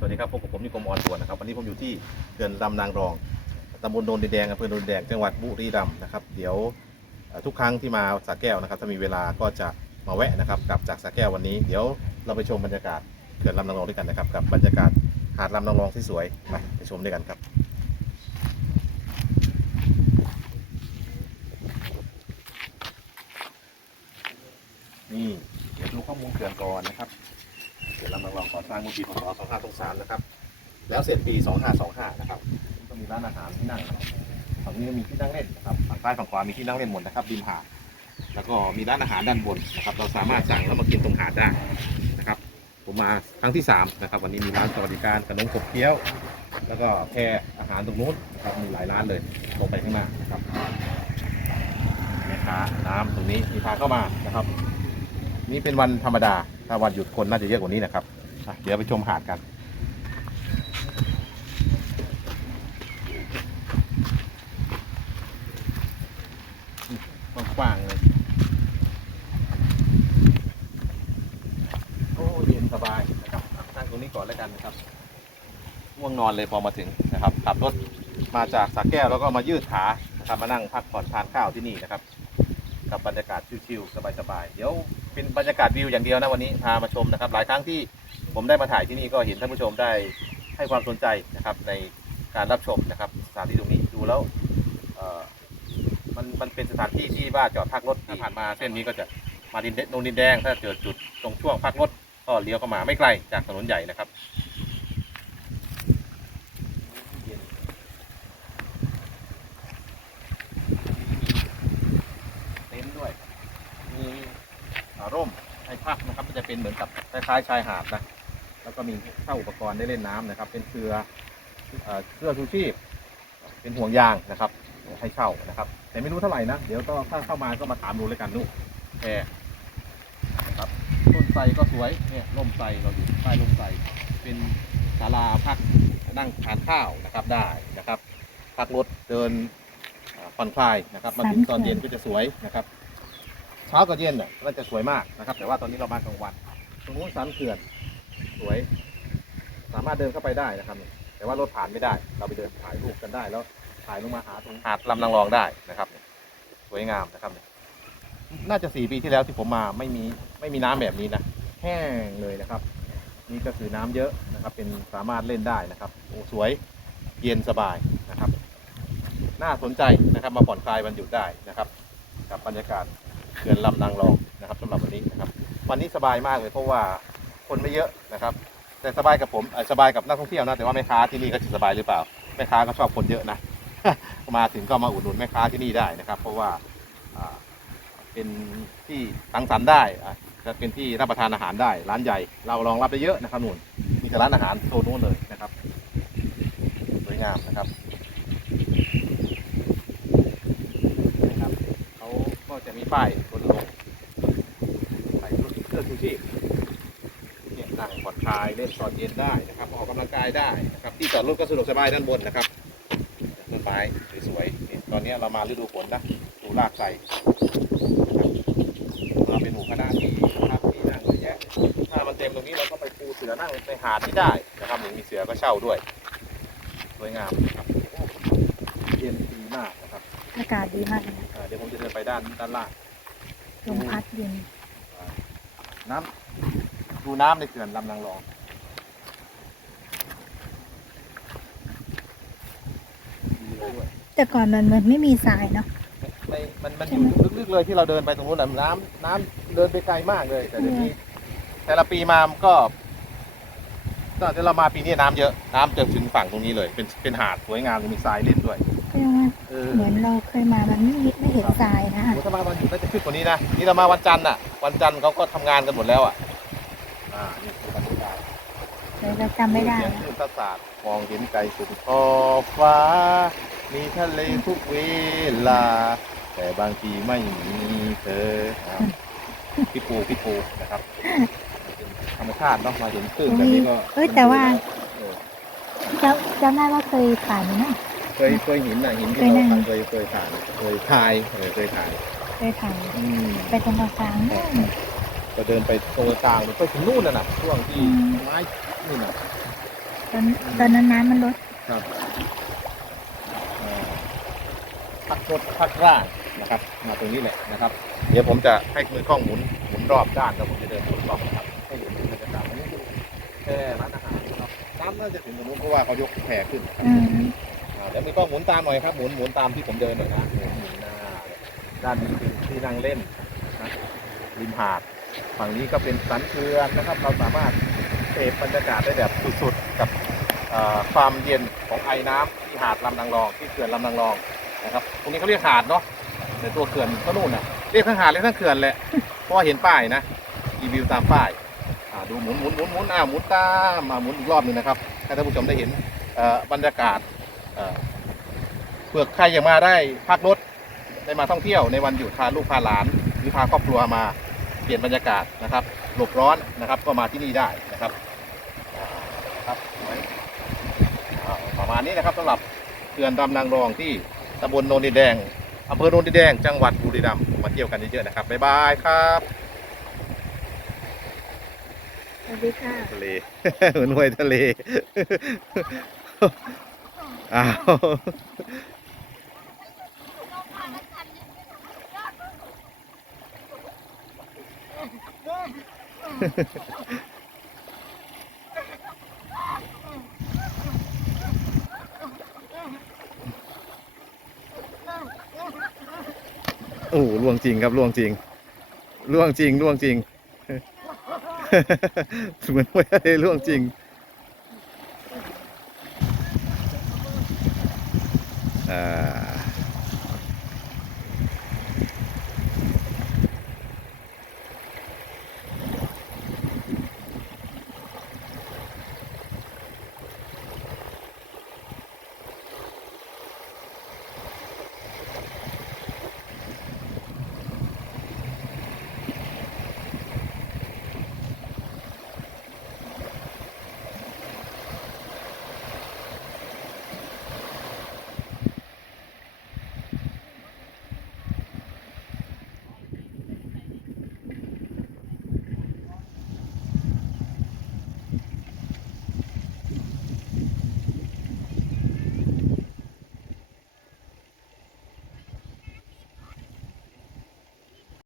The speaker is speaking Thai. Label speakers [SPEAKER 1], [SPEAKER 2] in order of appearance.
[SPEAKER 1] สวัสดีครับพบกับผมนิคมออนทัวร์นะครับวันนี้ผมอยู่ที่เขื่อนลำนางรองตำบลโนนดินแดงอำเภอโนนดินแดงจังหวัดบุรีรัมย์นะครับเดี๋ยวทุกครั้งที่มาสระแก้วนะครับถ้ามีเวลาก็จะมาแวะนะครับกลับจากสระแก้ววันนี้เดี๋ยวเราไปชมบรรยากาศเขื่อนลำนางรองด้วยกันนะครับกับบรรยากาศหาดลำนางรองที่สวยไปไปชมด้วยกันครับนี่เดี๋ยวดูข้อมูลเขื่อนก่อนนะครับ ลำนางรองก่อสร้างเมื่อปีพศ2523นะครับ แล้วเสร็จปี 2525 นะครับก็มีร้านอาหารที่นั่งฝั่งนี้มีที่นั่งเล่นนะครับฝั่งใต้ฝั่งขวามีที่นั่งเล่นหมดนะครับริมหาดแล้วก็มีร้านอาหารด้านบนนะครับ เราสามารถสั่งแล้วมากินตรงหาดได้นะครับ ผมมาครั้งที่3นะครับ วันนี้มีร้านสวัสดิการขนมขบเคี้ยว แล้วก็แพรอาหารตรงนู้นนะครับมีหลายร้านเลยลงไปข้างหน้านะครับแม่ค้าน้ำตรงนี้มีทาเข้ามานะครับ นี่เป็นวันธรรมดา ถ้าวันหยุดคนน่าจะเยอะกว่านี้นะครับ เดี๋ยวไปชมหาดกัน กว้างๆเลย โอ้เย็นสบายนะครับนั่งตรงนี้ก่อนแล้วกันนะครับง่วงนอนเลยพอมาถึงนะครับ ขับรถมาจากสระแก้วแล้วก็มายืดขานะครับมานั่งพักผ่อนทานข้าวที่นี่นะครับ กับบรรยากาศชิวๆสบายๆ เดี๋ยวเป็นบรรยากาศวิวอย่างเดียวนะวันนี้พามาชมนะครับ หลายครั้งที่ ผมได้มาถ่ายที่นี่ก็เห็นท่านผู้ชมได้ให้ความสนใจนะครับในการรับชมนะครับสถานที่ตรงนี้ดูแล้วมันมันเป็นสถานที่ที่ว่าจอดพักรถถ้าผ่านมาเส้นนี้ก็จะมาดินแดงโนนดินแดง ถ้าเจอจุดตรงช่วงพักรถก็เลี้ยวเข้ามาไม่ไกลจากถนนใหญ่นะครับเต็นท์ด้วยมีร่มให้พักนะครับก็จะเป็นเหมือนกับคล้ายๆชายหาดนะ ก็มีเช่าอุปกรณ์ได้เล่นน้ำนะครับ เป็นเรือเอ่อเสื้อชูชีพ เป็นห่วงยางนะครับ ให้เช่านะครับ แต่ไม่รู้เท่าไหร่นะ เดี๋ยวก็ถ้าเข้ามาก็มาถามดูเลยกันนู่นแพรนะครับต้นไทรก็สวยเนี่ยร่มไทรเราอยู่ใต้ร่มไทรเป็นศาลาพักนั่งทานข้าวนะครับได้นะครับพักรถเดินอ่าผ่อนคลายนะครับมาถึงตอนเย็นก็จะสวยนะครับ เช้ากับเย็นเนี่ยก็จะสวยมากนะครับ แต่ว่าตอนนี้เรามากลางวันตรงนู้นสันเขื่อน สวย สามารถเดินเข้าไปได้นะครับ แต่ว่ารถผ่านไม่ได้ เราไปเดินถ่ายรูปกันได้แล้วถ่ายลงมาหาตรงหาดลำนางรองได้นะครับ สวยงามนะครับ น่าจะสี่ปีที่แล้วที่ผมมาไม่มีไม่มีน้ำแบบนี้นะแห้งเลยนะครับ นี่ก็คือน้ำเยอะนะครับ เป็นสามารถเล่นได้นะครับโอ้สวยเย็นสบายนะครับ น่าสนใจนะครับ มาผ่อนคลายวันหยุดได้นะครับ กับบรรยากาศเขื่อนลำนางรองนะครับสำหรับวันนี้นะครับ วันนี้สบายมากเลยเพราะว่า คนไม่เยอะนะครับ แต่สบายกับผมสบายกับนักท่องเที่ยวนะแต่ว่าแม่ค้าที่นี่ก็จะสบายหรือเปล่าแม่ค้าก็ชอบคนเยอะนะมาถึงก็มาอุดหนุนแม่ค้าที่นี่ได้นะครับ เพราะว่าเป็นที่สังสรรค์ได้จะเป็นที่รับประทานอาหารได้ ร้านใหญ่ เรารองรับได้เยอะนะครับนุ่นมีแต่ร้านอาหารโซนนู้นเลยนะครับสวยงามนะครับนะครับเขาก็จะมีป้ายรณรงใส่เสื้อชูชีพ นี่ยนั่งผ่อนคลายเล่นตอนเย็นได้นะครับออกกำลังกายได้นะครับที่จอดรถก็สะดวกสบายด้านบนนะครับต้นไม้สวยๆนี่ตอนนี้เรามาฤดูฝนนะดูรากไทรนะครับเราเป็นหมู่คณะที่พักที่นั่งเยอะแยะถ้ามันเต็มตรงนี้เราก็ไปปูเสือนั่งในหาดที่ได้นะครับนี่มีเสือก็เช่าด้วยสวยงามนะครับโอ้เย็นดีมากนะครับ
[SPEAKER 2] อากาศดีมากเลยนะ
[SPEAKER 1] อ่าเดี๋ยวผมจะเดินไปด้านด้านล่าง
[SPEAKER 2] ลมพัดเย็น
[SPEAKER 1] น้ำ ดูน้ำในเขื่อนลำนางรองดีเลยด้วย
[SPEAKER 2] แต่ก่อนมันเหมือนไม่มีทรายเนาะ
[SPEAKER 1] ไม่มันมัน
[SPEAKER 2] ใช่
[SPEAKER 1] อยู่
[SPEAKER 2] ไหม
[SPEAKER 1] ลึกๆเลยที่เราเดินไปตรงนู้นน่ะน้ำน้ำเดินไปไกลมากเลย แต่เดี๋ยวนี้แต่ละปีมามันก็ตอนที่เรามาปีนี้น้ำเยอะน้ำจะถึงฝั่งตรงนี้เลย เป็นเป็นหาดสวยงามมีทรายเล่นด้วย
[SPEAKER 2] ก็ยังว่า
[SPEAKER 1] เออ
[SPEAKER 2] เหมือนเราเคยมามันไม่ไม่เห็นทรายนะ
[SPEAKER 1] โอ้ถ้ามาวันหยุดน่าจะขึ้นกว่านี้นะ นี่เรามาวันจันทร์น่ะ วันจันทร์เขาก็ทำงานกันหมดแล้วอะ อ่านี่คือบรรยากาศ
[SPEAKER 2] เลยเราจำไม่ได้
[SPEAKER 1] เสียง
[SPEAKER 2] นะ
[SPEAKER 1] คลื่นซัดสาดมองเห็นไกลสุดขอบฟ้า มีทะเลทุกเวลา แต่บางทีไม่มีเธอครับพี่ปูพี่ปูนะครับเป็นธรรมชาติเนาะมาเห็นคลื่นแบบนี้ก็
[SPEAKER 2] เอ้ยแต่ว่า
[SPEAKER 1] เออ
[SPEAKER 2] จำจำได้ว่าเคยผ่านอยู่นะ
[SPEAKER 1] เคยเคยเห็นน่ะเห็นที่
[SPEAKER 2] เคยนั่
[SPEAKER 1] เรา
[SPEAKER 2] ง
[SPEAKER 1] เคยเคยถ่ายเคยถ่ายเออเคยถ่าย
[SPEAKER 2] เคยผ่าน
[SPEAKER 1] อืม
[SPEAKER 2] ไปตรงกลางๆนู่น
[SPEAKER 1] ก็เดินไปตรงกลางไปถึงนู่นน่ะนะช่วงที่
[SPEAKER 2] อืม
[SPEAKER 1] ไม้นี่น่ะ
[SPEAKER 2] ตอนตอนนั้นน้ำมันลด
[SPEAKER 1] ครับเอ่อพักรถพักร่างนะครับ มาตรงนี้แหละนะครับ เดี๋ยวผมจะให้มือกล้องหมุนหมุนรอบด้านแล้วผมจะเดินหมุนรอบนะครับให้เห็นบรรยากาศอันนี้คือแค่ร้านอาหารนะครับน้ำน่าจะถึงตรงนู้นเพราะว่าเขายกแพรขึ้นนะครับ
[SPEAKER 2] อืม
[SPEAKER 1] อ่าเดี๋ยวมือกล้องหมุนตามหน่อยครับหมุนหมุนตามที่ผมเดินหน่อยนะหมุนหมุนหน้าด้านนี้คือที่นั่งเล่นนะริมหาด ฝั่งนี้ก็เป็นสันเขื่อนนะครับ เราสามารถเสพบรรยากาศได้แบบสุดๆ กับความเย็นของไอ้น้ำที่หาดลำนางรอง ที่เขื่อนลำนางรองนะครับ ตรงนี้เขาเรียกหาดเนาะแต่ตัวเขื่อนก็นู่นนะเรียกทั้งหาดเรียกทั้งเขื่อนแหละเพราะว่าเห็นป้ายนะรีวิวตามป้ายดูหมุนหมุนหมุนหมุนอ่าหมุนตามมาหมุนอีกรอบหนึ่งนะครับให้ท่านผู้ชมได้เห็นบรรยากาศเผื่อใครอยากมาได้พักรถได้มาท่องเที่ยวในวันหยุดพาลูกพาหลานหรือพาครอบครัวมา ปลี่ยนบรรยากาศนะครับ หลบร้อนนะครับก็มาที่นี่ได้นะครับอ่าครับไว้อ่าประมาณนี้นะครับสำหรับเขื่อนดำนางรองที่ตำบลโนนดินแดงอำเภอโนนดินแดงจังหวัดบุรีรัมย์มาเที่ยวกันเยอะๆนะครับบ๊ายบายครับ
[SPEAKER 2] สวัสดีค่ะ
[SPEAKER 1] ทะเลเหมือนห้วยทะเลอ้าว โอ้ล่วงจริงครับล่วงจริงล่วงจริงล่วงจริงเหมือนห้วยทะเลล่วงจริงอ่า